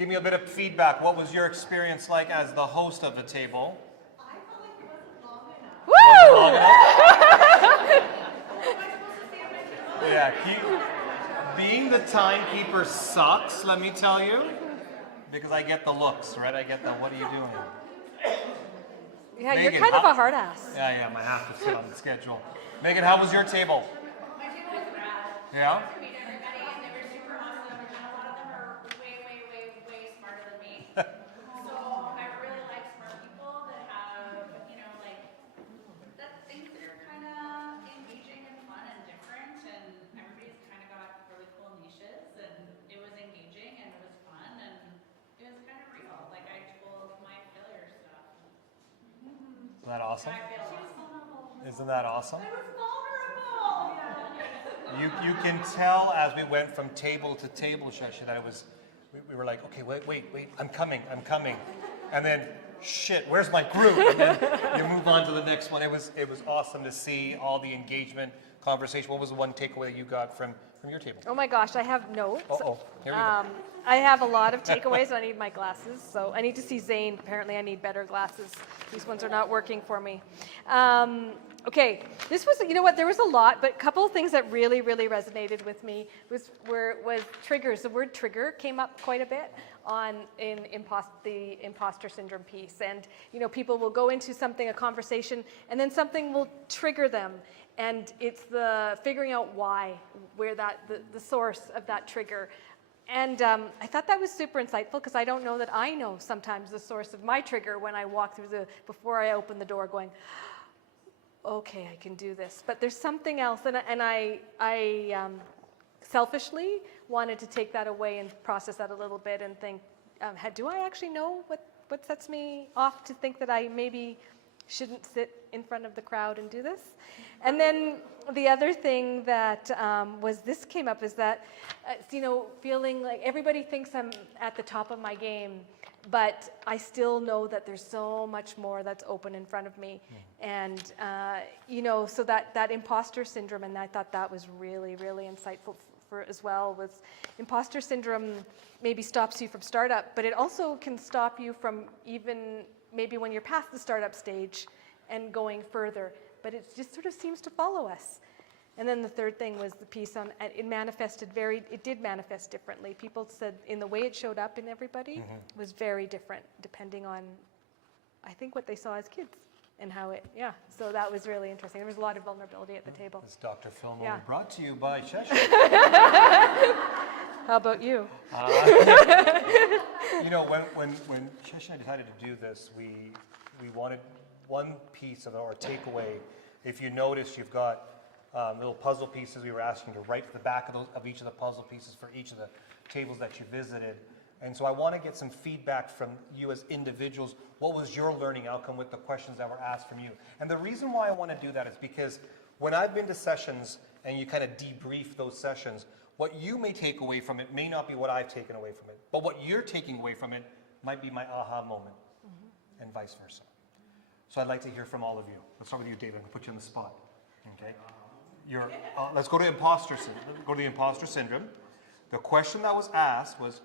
Give me a bit of feedback. What was your experience like as the host of the table? I felt like it wasn't long enough. Woo! Yeah, being the timekeeper sucks, let me tell you. Because I get the looks, right? I get the, what are you doing? Yeah, Megan, you're kind of a hard ass. Yeah, I have to sit on the schedule. Megan, how was your table? My table was rad. Yeah? To meet everybody, and they were super awesome, and a lot of them are way smarter than me. So I really like smart people that have, that think they're kind of engaging and fun and different, and everybody's kind of got really cool niches, and it was engaging, and it was fun, and it was kind of real. Like, I told my failure stuff. Isn't that awesome? I failed. She was vulnerable. Isn't that awesome? I was vulnerable! Yeah. You can tell as we went from table to table, Shashi, that it was, we were like, okay, wait, I'm coming. And then, shit, where's my group? And then you move on to the next one. It was awesome to see all the engagement, conversation. What was the one takeaway that you got from your table? Oh my gosh, I have notes. Here we go. I have a lot of takeaways, and I need my glasses. So I need to see Zane. Apparently, I need better glasses. These ones are not working for me. Okay, this was, you know what, there was a lot, but a couple of things that really resonated with me was triggers. The word trigger came up quite a bit in the imposter syndrome piece. And, people will go into something, a conversation, and then something will trigger them. And it's the figuring out why, where the source of that trigger. And I thought that was super insightful, because I don't know that I know sometimes the source of my trigger when I walk through before I open the door going, okay, I can do this. But there's something else, and I selfishly wanted to take that away and process that a little bit and think, do I actually know what sets me off to think that I maybe shouldn't sit in front of the crowd and do this? And then the other thing that this came up is that, feeling like everybody thinks I'm at the top of my game, but I still know that there's so much more that's open in front of me. And, so that imposter syndrome, and I thought that was really insightful for as well, was imposter syndrome maybe stops you from startup, but it also can stop you from even maybe when you're past the startup stage and going further. But it just sort of seems to follow us. And then the third thing was the piece on, it did manifest differently. People said in the way it showed up in everybody was very different depending on, I think, what they saw as kids and how so that was really interesting. There was a lot of vulnerability at the table. This Dr. Phil moment brought to you by Shashi. How about you? When Shashi and I decided to do this, we wanted one piece of our takeaway. If you notice, you've got little puzzle pieces. We were asking to write to the back of each of the puzzle pieces for each of the tables that you visited. And so I want to get some feedback from you as individuals. What was your learning outcome with the questions that were asked from you? And the reason why I want to do that is because when I've been to sessions and you kind of debrief those sessions, what you may take away from it may not be what I've taken away from it. But what you're taking away from it might be my aha moment, and vice versa. So I'd like to hear from all of you. Let's start with you, David. I'm going to put you on the spot. Okay. Let's go to imposter syndrome. Go to the imposter syndrome. The question that was asked was,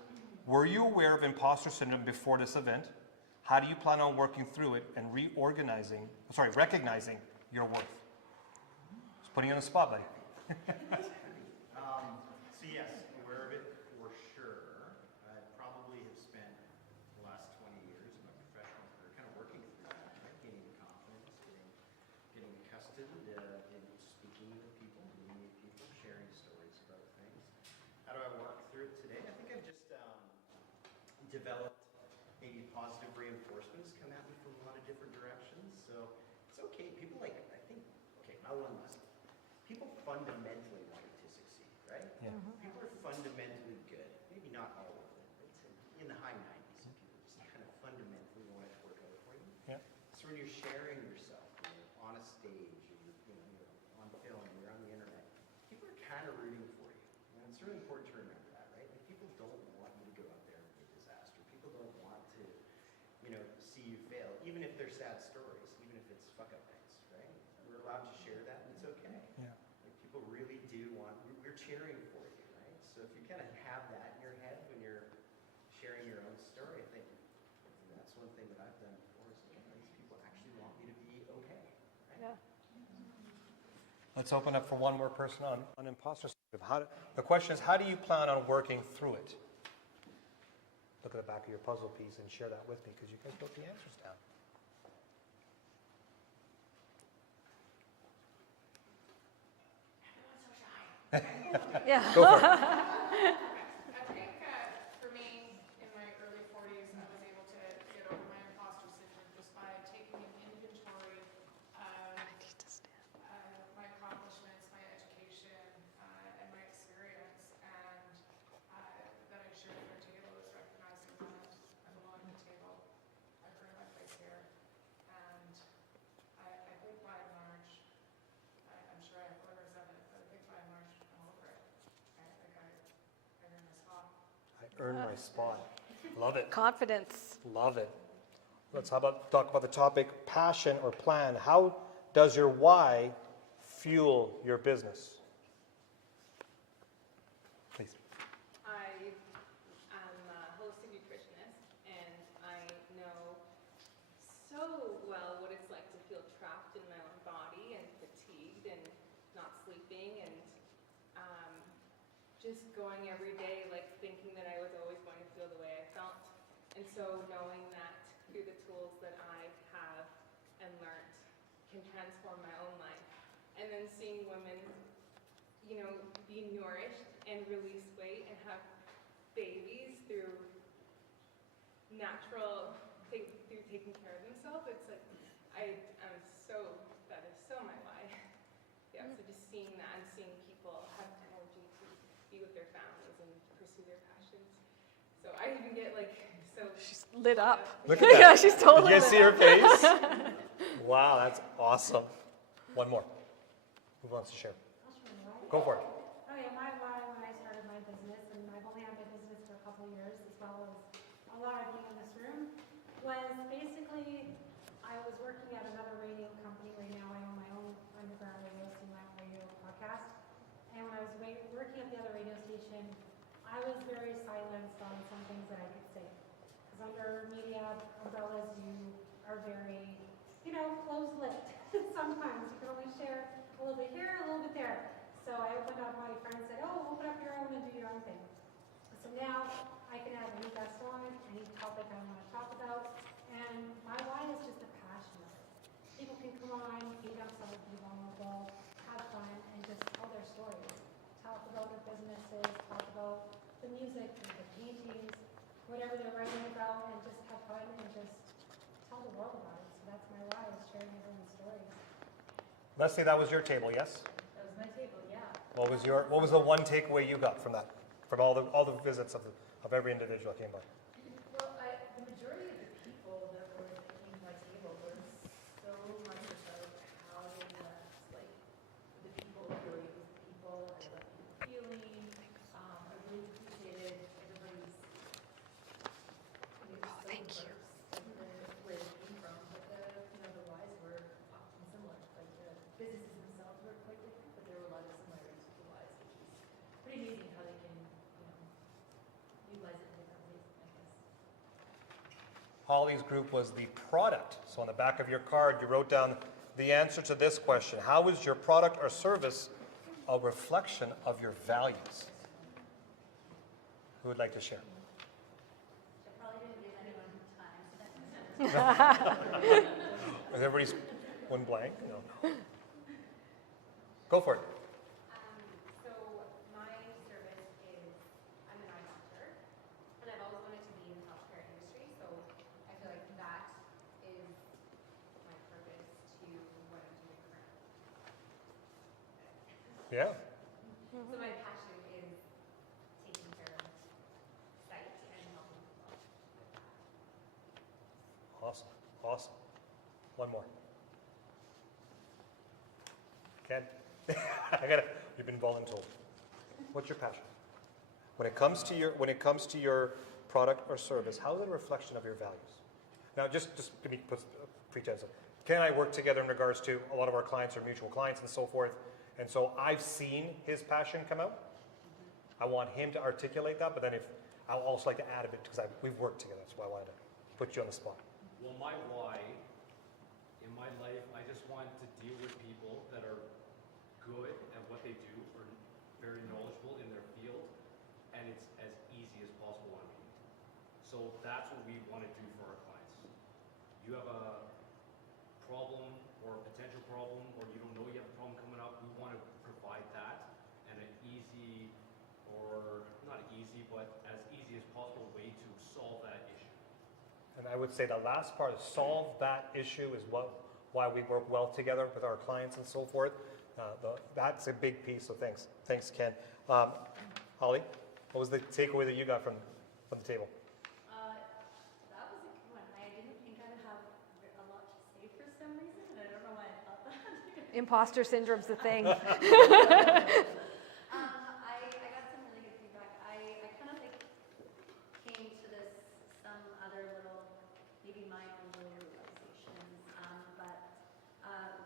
were you aware of imposter syndrome before this event? How do you plan on working through it and recognizing your worth? Just putting you on the spot, buddy. So yes, aware of it for sure. I probably have spent the last 20 years of my professional career kind of working through that, right? Gaining confidence, getting accustomed in speaking with people, meeting with people, sharing stories about things. How do I work through it today? I think I've just developed maybe positive reinforcements come at me from a lot of different directions. So it's okay. People my one lesson. People fundamentally want you to succeed, right? Yeah. People are fundamentally good. Maybe not all of them, but in the high 90s, people just kind of fundamentally want it to work out for you. Yeah. So when you're sharing yourself, you're on a stage, you're on film, you're on the internet, people are kind of rooting for you. And it's really important to remember that, right? Like, people don't want you to go out there and be a disaster. People don't want to, see you fail, even if they're sad stories, even if it's fuck up things, right? We're allowed to share that, and it's okay. Yeah. Like, people really do we're cheering for you, right? So if you kind of have that in your head when you're sharing your own Yeah. Let's open up for one more person on imposter syndrome. The question is, how do you plan on working through it? Look at the back of your puzzle piece and share that with me, because you guys wrote the answers down. Yeah. Go for it. I think for me, in my early 40s, I was able to get over my imposter syndrome just by taking an inventory of my accomplishments, my education, and my experience, and that I shared at our table is recognizing that I belong at the table. I've earned my place here, and I think by and large, I'm sure I have glimmers of it, but I think by and large, I'm over it. I think I earned my spot. I earned my spot. Love it. Confidence. Love it. Let's talk about the topic passion or plan. How does your why fuel your business? Please. I am a holistic nutritionist, and I know so well what it's like to feel trapped in my own body and fatigued and not sleeping and just going every day like thinking that I was always going to feel the way I felt. And so knowing that through the tools that I have and learned can transform my own life. And then seeing women, you know, be nourished and release weight and have babies through natural, through taking care of themselves, it's like, that is so my why. Yeah, so just seeing that and seeing people have energy to be with their families and pursue their passions. So I even get like, She's lit up. Look at that. Yeah, she's totally Did you guys see lit her up. face? Wow, that's awesome. One more. Who wants to share? Go for it. Okay, my why when I started my business, and I've only had my business for a couple of years, as well as a lot of you in this room, was basically I was working at another radio company. Right now I own my own underground radio, radio podcast. And when I was working at the other radio station, I was very silenced on some things that I could say. Because under media umbrellas, you are very, close-lipped. Sometimes you can only share a little bit here, a little bit there. So I opened up, my friend said, oh, open up your own and do your own thing. So now I can have any guest on, any topic I want to talk about. And my why is just a passion of it. People can come on, be themselves, be vulnerable, have fun, and just tell their stories. Talk about their businesses, talk about the music, the paintings, whatever they're writing about, and just have fun and just tell the world about it. So that's my why, is sharing everyone's stories. Leslie, that was your table, yes? that was my table, yeah. What was the one takeaway you got from that? From all the visits of every individual that came by? Well, the majority of the people that were came to my table were so much about how they left, like, the people feeling with people, and they left people feeling. I really appreciated everybody's, thank you. Where they came from, but the whys were often similar. Like the businesses themselves were quite different, but there were a lot of similarities with the whys, which is pretty amazing how they can, utilize it in different ways, I guess. Holly's group was the product. So on the back of your card, you wrote down the answer to this question. How is your product or service a reflection of your values? Who would like to share? I probably didn't give anyone time, Is everybody's one blank? No. Go for it. So my service is, I'm an eye doctor, and I've always wanted to be in the healthcare industry, so I feel like that is my purpose to what I'm doing currently. Yeah. So my passion is taking care of sight and helping people with that. Awesome. Awesome. One more. Ken? You've been voluntold. What's your passion? When it comes to your product or service, how is it a reflection of your values? Now, just give me pretense. Ken and I work together in regards to a lot of our clients are mutual clients and so forth. And so I've seen his passion come out. I want him to articulate that, but then I'll also like to add a bit because we've worked together. That's why I wanted to put you on the spot. Well, my why in my life, I just want to deal with people that are good at what they do or very knowledgeable in their field, and it's as easy as possible on me. So that's what we want to do for our clients. You have a problem or a potential problem, or you don't know you have a problem coming up, we want to provide that and an easy, or not easy, but as easy as possible way to solve that issue. And I would say the last part is solve that issue is why we work well together with our clients and so forth. That's a big piece, so thanks. Thanks, Ken. Holly, what was the takeaway that you got from the table? That was a good one. I didn't think I would have a lot to say for some reason, and I don't know why I thought that. Imposter syndrome's the thing. I got some really good feedback. I kind of like came to this some other little, maybe my own little realizations. But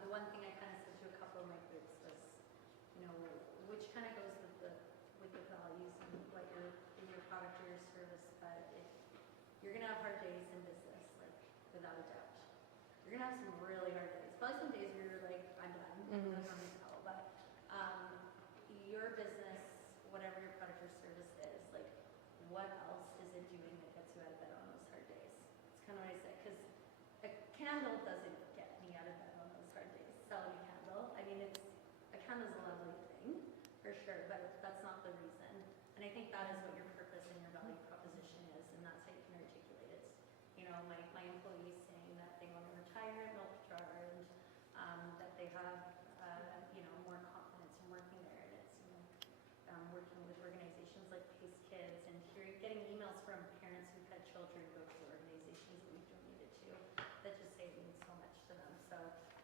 the one thing I kind of said to a couple of my groups was, you know, which kind of goes with the values and what you're in your product or your service. But if you're gonna have hard days in business, like without a doubt, you're gonna have some really hard days. Probably some days where you're like, I'm done. That's not gonna tell. But your business, whatever your product or service is, like what else is it doing that gets you out of bed on those hard days? It's kind of what I said, because a candle doesn't get me out of bed on those hard days. Selling a candle, I mean, a candle's a lovely thing for sure, but that's not the reason. And I think that is what your purpose and your value proposition is, and that's how you can articulate it. You know, my employees saying that they want to retire at milk jar and that they have you know, more confidence in working there, and it's, you know, working with organizations like Pace Kids and getting emails from parents who've had children go to organizations that we've donated to that just say it means so much to them. So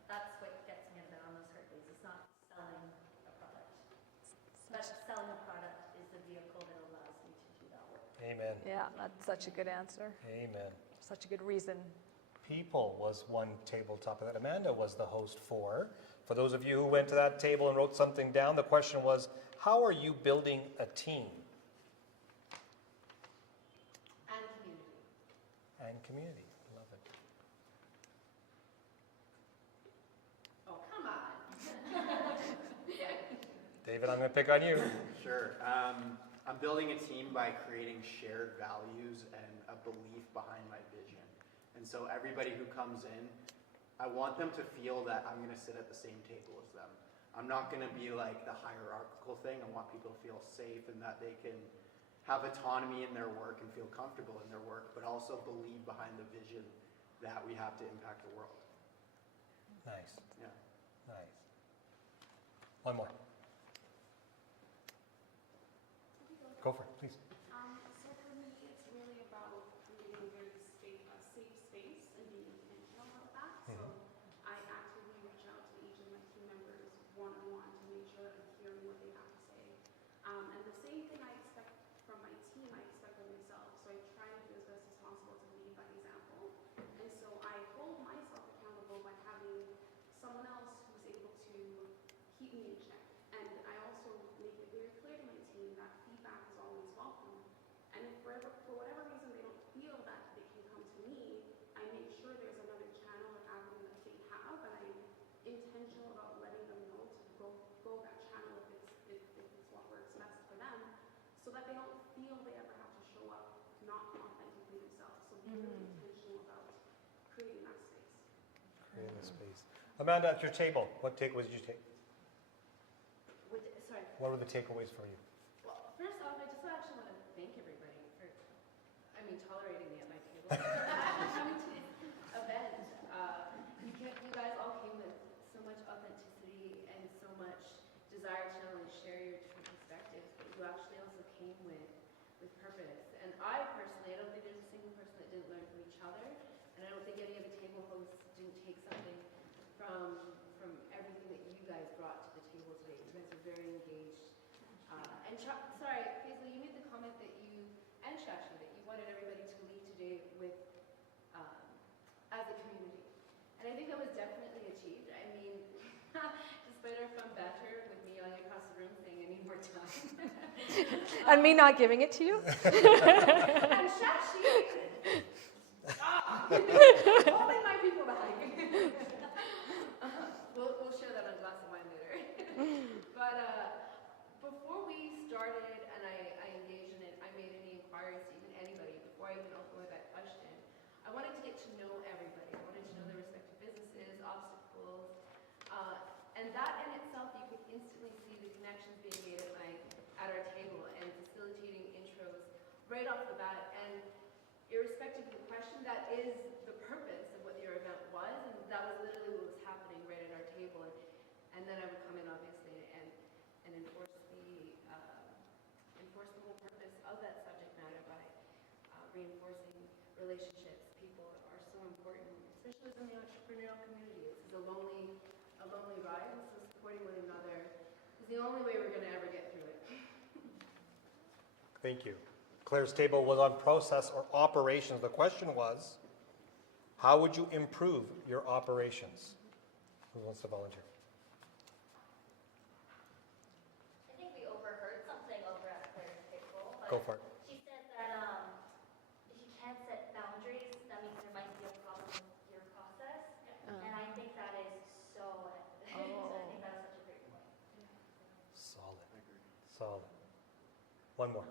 that's what gets me out of bed on those hard days. It's not selling a product, but selling a product is the vehicle that allows me to do that work. Amen. Yeah, that's such a good answer. Amen. Such a good reason. People was one tabletop that Amanda was the host for. For those of you who went to that table and wrote something down, the question was, how are you building a team? And community. And community. Love it. Oh, come on. David, I'm going to pick on you. Sure. I'm building a team by creating shared values and a belief behind my vision. And so everybody who comes in, I want them to feel that I'm going to sit at the same table as them. I'm not going to be like the hierarchical thing. I want people to feel safe and that they can have autonomy in their work and feel comfortable in their work, but also believe behind the vision that we have to impact the world. Nice. Yeah. Nice. One more. Go for it, please. So for me, it's really about creating a very safe space and being intentional about that. So I actively reach out to each of my team members one-on-one to make sure I'm hearing what they have to say. And the same thing I expect from my team, I expect of myself. So I try to do as best as possible to lead by example. And so I hold myself accountable by having someone else who's able to keep me in check. And I also make it very clear to my team that feedback is always welcome. And if for whatever reason they don't feel that they can come to me, I make sure there's another channel or avenue that they have, and I'm intentional about letting them know to go that channel if it's what works best for them, so that they don't feel they ever have to show up not authentically themselves. So be really intentional about creating that space. Create the space. Amanda, at your table, what takeaways did you take? Sorry. What were the takeaways for you? Well, first off, I just actually want to thank everybody for, tolerating me at my table. Coming to this event. You guys all came with so much authenticity and so much desire to not only share your different perspectives, but you actually also came with purpose. And I personally, I don't think there's a single person that didn't learn from each other, and I don't think any of the table hosts didn't take something from everything that you guys brought to the table today. You guys are very engaged. Sorry, Faisal, you made the comment that you, and Shashi, that you wanted everybody to leave today with, as a community. And I think that was definitely achieved. I mean, despite our fun banter with me yelling across the room saying I need more time. And me not giving it to you? And Shashi, holding my people back. right off the bat, and irrespective of the question, that is the purpose of what your event was, and that was literally what was happening right at our table. And then I would come in, obviously, and enforce the whole purpose of that subject matter by reinforcing relationships. People are so important, especially within the entrepreneurial community. This is a lonely ride, and so supporting one another is the only way we're going to ever get through it. Thank you. Claire's table was on process or operations. The question was, how would you improve your operations? Who wants to volunteer? I think we overheard something over at Claire's table. But Go for it. She said that if you can't set boundaries, that means there might be a problem with your process. And I think that is so, I think that is such a great point. Solid. Solid. One more.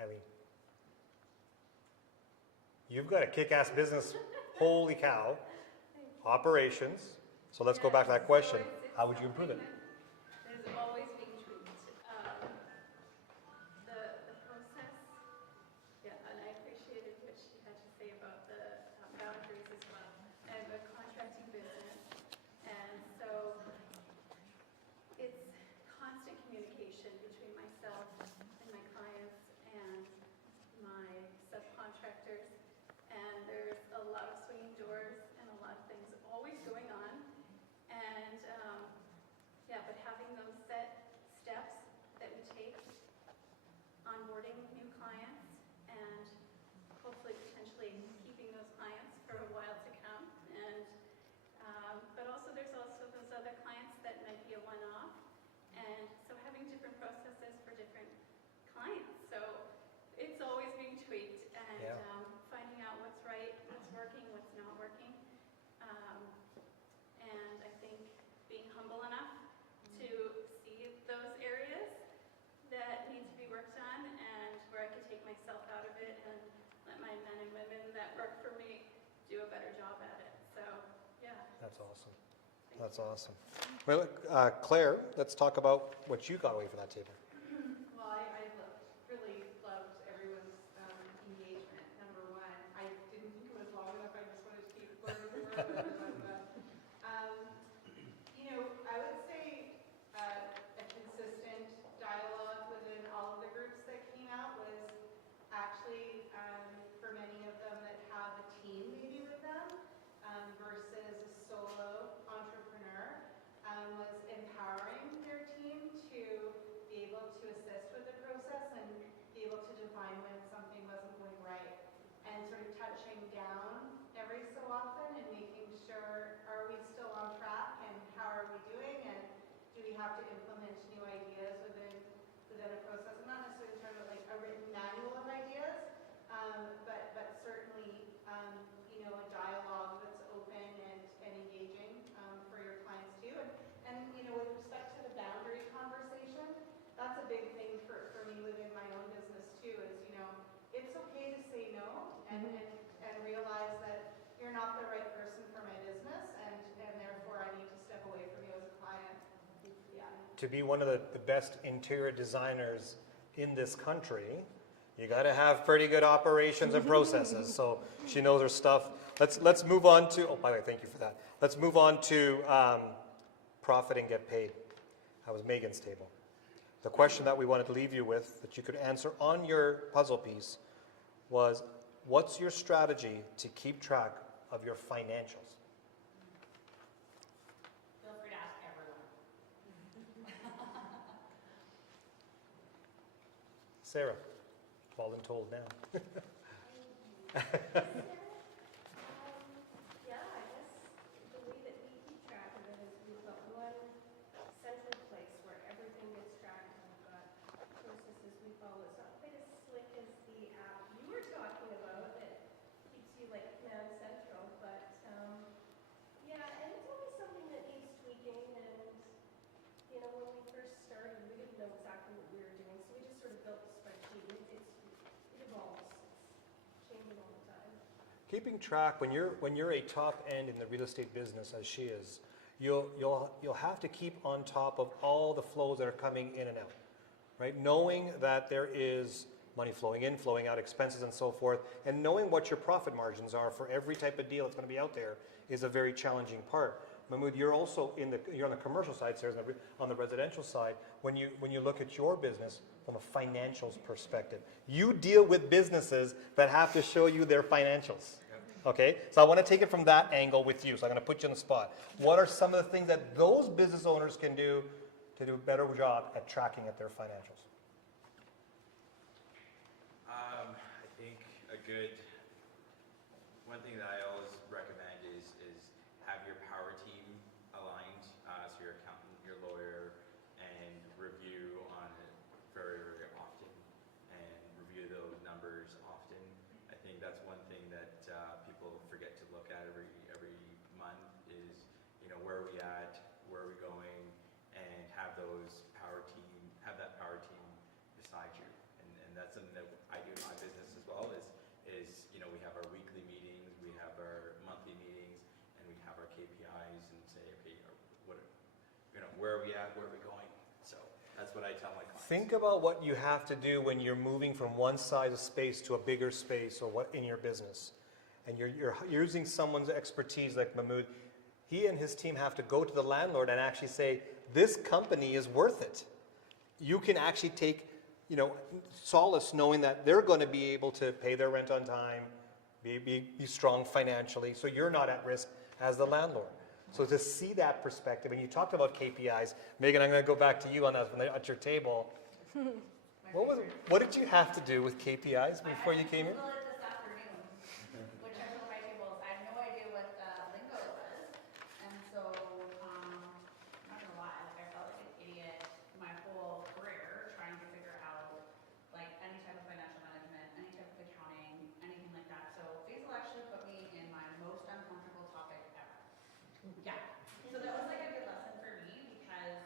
Eileen. You've got a kick-ass business. Holy cow. Operations. So let's go back to that question. How would you improve it? There's always being tweaked. The process, yeah, and I appreciated what she had to say about the boundaries as well. I have a contracting business, and so it's constant communication between myself and my clients and my subcontractors, and there's a lot of swinging doors and a lot of things always going on. And yeah, but having those set steps that we take, onboarding new clients, and hopefully potentially keeping those clients for a while to come. And but also there's also those other clients that might be a one-off, and so having different processes for different clients. So it's always being tweaked and finding out what's right, what's working, what's not working. And I think being humble enough to see those areas that need to be worked on and where I could take myself out of it and let my men and women that work for me do a better job at it. So, yeah. That's awesome. That's awesome. Well, Claire, let's talk about what you got away from that table. Well, I really loved everyone's engagement, number one. I didn't think it was long enough, I just wanted to keep going with the word. I would say a consistent dialogue within all of the groups that came out was actually, for many of them that have a team maybe with them, versus a solo entrepreneur, was empowering their team to be able to assist with the process and be able to define when something wasn't going right, and sort of touching down every so often and making sure, are we still on track and how are we doing, and do we have to implement new ideas within a process? I'm not necessarily talking about like a written manual of ideas, but certainly a dialogue that's open and engaging for your clients too. And with respect to the boundary conversation, that's a big thing for me within my own business too, is it's okay to say no and realize that you're not the right person for my business, and therefore I need to step away from you as a client. Yeah. To be one of the best interior designers in this country, you got to have pretty good operations and processes. So she knows her stuff. Let's move on to, oh, by the way, thank you for that. Let's move on to profit and get paid. That was Megan's table. The question that we wanted to leave you with, that you could answer on your puzzle piece, was what's your strategy to keep track of your financials? Feel free to ask everyone. Sarah, told now. Yeah, I guess the way that we keep track of it is we've got one central place where everything gets tracked, and we've got processes we follow. It's not quite as slick as the app you were talking about that keeps you like command central, but yeah, and it's always something that needs tweaking. And when we first started, we didn't know exactly what we were doing, so we just sort of built a spreadsheet. It evolves. It's changing all the time. Keeping track, when you're a top end in the real estate business, as she is, you'll have to keep on top of all the flows that are coming in and out, right? Knowing that there is money flowing in, flowing out, expenses and so forth, and knowing what your profit margins are for every type of deal that's going to be out there is a very challenging part. Mahmoud, you're also you're on the commercial side, Sarah's on the residential side. When you look at your business from a financials perspective, you deal with businesses that have to show you their financials. Okay, so I want to take it from that angle with you. So I'm going to put you on the spot. What are some of the things that those business owners can do to do a better job at tracking at their financials? I think one thing that I always recommend is have your power team aligned, so your accountant, your lawyer, and review on it very, very often, and review those numbers often. I think that's one thing that people forget to look at every month is, where are we at, where are we going, and have that power team beside you. And that's something that I do in my business as well is we have our weekly meetings, we have our monthly meetings, and we have our KPIs and say, okay, where are we at, where are we going? So that's what I tell my clients. Think about what you have to do when you're moving from one size of space to a bigger space or what in your business. And you're using someone's expertise like Mahmoud. He and his team have to go to the landlord and actually say, this company is worth it. You can actually take solace knowing that they're going to be able to pay their rent on time, be strong financially, so you're not at risk as the landlord. So to see that perspective, and you talked about KPIs. Megan, I'm going to go back to you on that at your table. What did you have to do with KPIs before you came in? Google it this afternoon, which I told my tables. I had no idea what lingo was, and so I'm not gonna lie, I felt like an idiot my whole career trying to figure out any type of financial management, any type of accounting, anything like that. So Faisal actually put me in my most uncomfortable topic ever. Yeah. So that was a good lesson for me because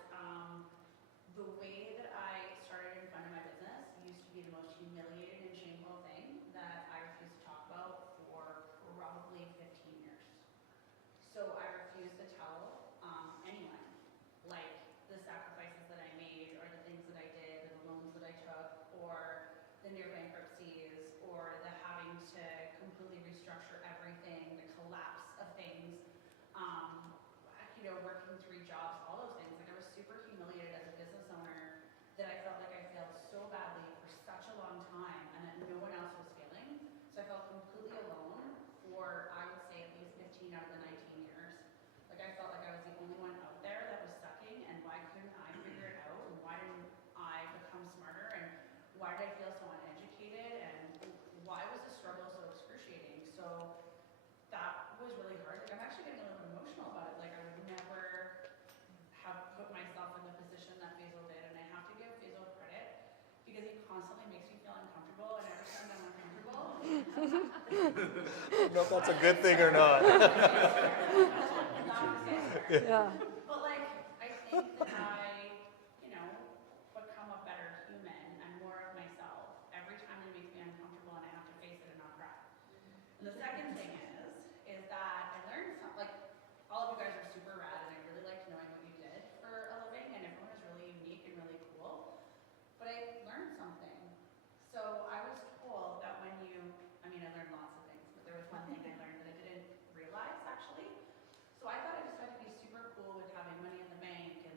the way that I started in front of my business used to be the most humiliating and shameful thing that I refused to talk about for probably 15 years. So I refused to tell anyone, the sacrifices that I made, or the things that I did, or the loans that I took, or the near bankruptcies, or the having to completely restructure everything, the collapse of things, working 3 jobs, all those things. I was super humiliated as a business owner that I felt like I failed so badly for such a long time and that no one else was failing. So I felt completely alone for, I would say, at least 15 out of the 19 years. I felt like I was the only one out there that was sucking, and why couldn't I figure it out? And why didn't I become smarter? And why did I feel so uneducated? And why was the struggle so excruciating? So that was really hard. I'm actually getting a little bit emotional about it. I would never have put myself in the position that Faisal did, and I have to give Faisal credit because he constantly makes me feel uncomfortable, and every time I'm uncomfortable, I don't know if that's a good thing or not. Yeah. but I think that I, become a better human and more of myself every time it makes me uncomfortable and I have to face it and not cry. And the second thing is that I learned something. All of you guys are super rad, and I really liked knowing what you did for a living, and everyone is really unique and really cool. But I learned something. So I was told that I learned lots of things, but there was one thing I learned that I didn't realize actually. So I thought I just had to be super cool with having money in the bank and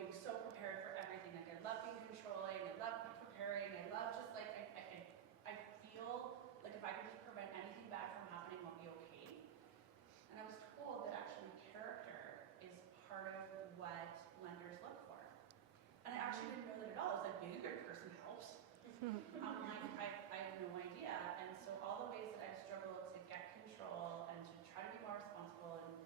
being so prepared for everything. I love being controlling, I love preparing, I love just I feel like if I could just prevent anything bad from happening, I'll be okay. And I was told that actually character is part of what lenders look for. And I actually didn't know that at all. I was being a good person helps. I have no idea. And so all the ways that I've struggled to get control and to try to be more responsible and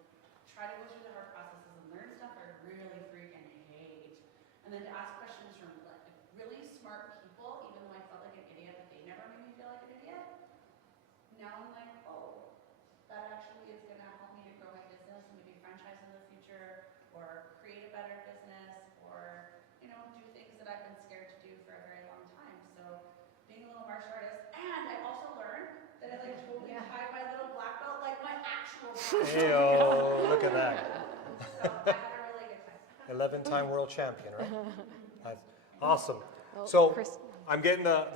try to go through the hard processes and learn stuff I really freaking hate. And then to ask questions from really smart people, even though I felt like an idiot, but they never made me feel like an idiot. Now I'm oh, that actually is going to help me to grow my business and maybe franchise in the future or create a better business or, do things that I've been scared to do for a very long time. So being a little martial artist. And I also learned that I totally tied my little black belt like my actual black belt. Hey-oh, look at that. So I had a really good time. 11-time world champion, right? Awesome. Well, So Chris- I'm getting the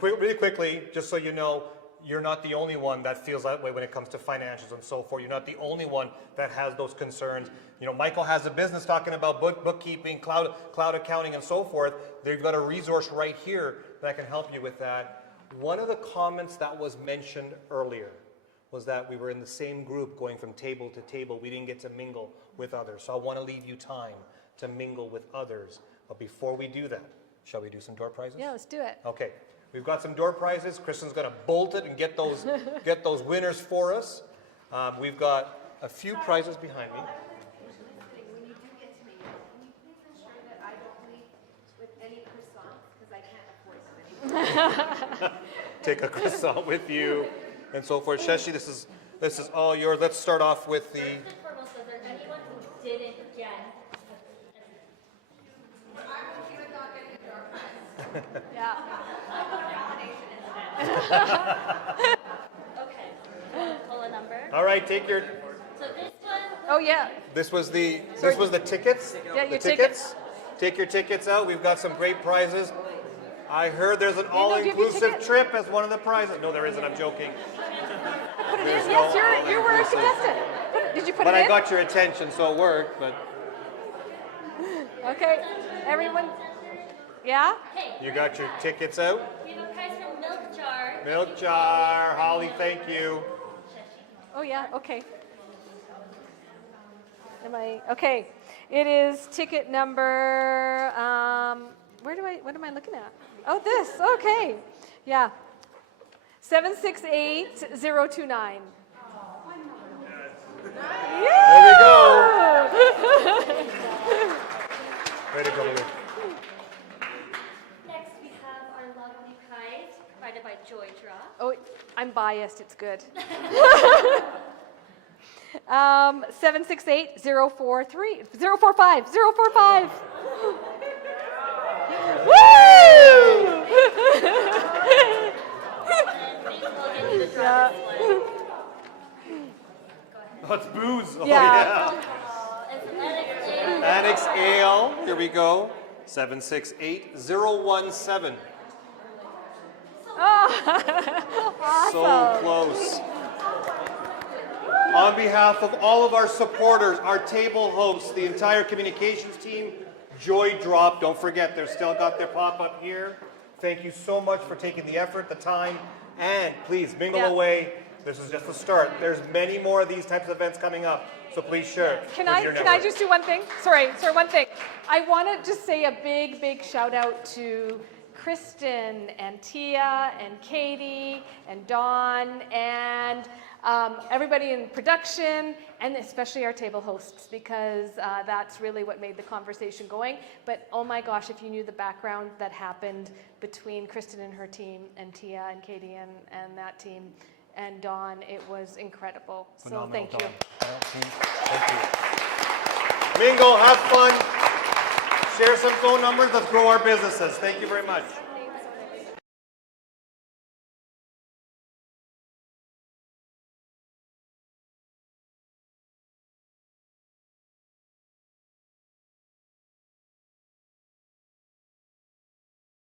really quickly, just so you know, you're not the only one that feels that way when it comes to financials and so forth. You're not the only one that has those concerns. You know, Michael has a business talking about bookkeeping, cloud accounting, and so forth. They've got a resource right here that can help you with that. One of the comments that was mentioned earlier was that we were in the same group going from table to table. We didn't get to mingle with others. So I want to leave you time to mingle with others. But before we do that, shall we do some door prizes? Yeah, let's do it. Okay, we've got some door prizes. Kristen's going to bolt it and get those winners for us. We've got a few prizes behind me. When you do get to me, can you please ensure that I don't leave with any croissants, because I can't afford them anymore. Take a croissant with you and so forth. Shashi, this is all yours. Let's start off with the... First and foremost, was there anyone who didn't get? Yeah. Okay. Pull a number. All right, take your... So this one. Oh, yeah. This was the tickets? Yeah, The your tickets. Take your tickets out. We've got some great prizes. I heard there's an Didn't they give you all-inclusive tickets? trip as one of the prizes. No, there isn't. I'm joking. Put it There's in. no Yes, you were a all-inclusive. contestant. Did you put But it I in? got your attention, so it worked. But Okay. Everyone. Yeah? Hey, you got your tickets out. we have a prize from Milk Jar. Milk jar. Holly, thank you. Oh, yeah. Okay. Okay. It is ticket number, what am I looking at? Oh, this. Okay. Yeah. 768029. There we go. Way to go, Lou. Next, we have our lovely prize provided by Joydrop. Oh, I'm biased. It's good. 768043. 045. 045. Woo! And we will get you to draw Yeah. this one. Oh, it's booze. Oh, Yeah. It's Lennox Annex Ale. Here we go. 768017. Oh, awesome. So close. On behalf of all of our supporters, our table hosts, the entire communications team, Joydrop, don't forget, they've still got their pop-up here. Thank you so much for taking the effort, the time, and please mingle Yeah. away. This is just the start. There's many more of these types of events coming up, so please share it Can with I your can I network. just do one thing? Sorry, one thing. I want to just say a big shout out to Kristen and Tia and Katie and Dawn and everybody in production, and especially our table hosts, because that's really what made the conversation going. But oh my gosh, if you knew the background that happened between Kristen and her team and Tia and Katie and that team and Dawn, it was incredible. So thank you. Thank you. Mingle, have fun, share some phone numbers, let's grow our businesses. Thank you very much.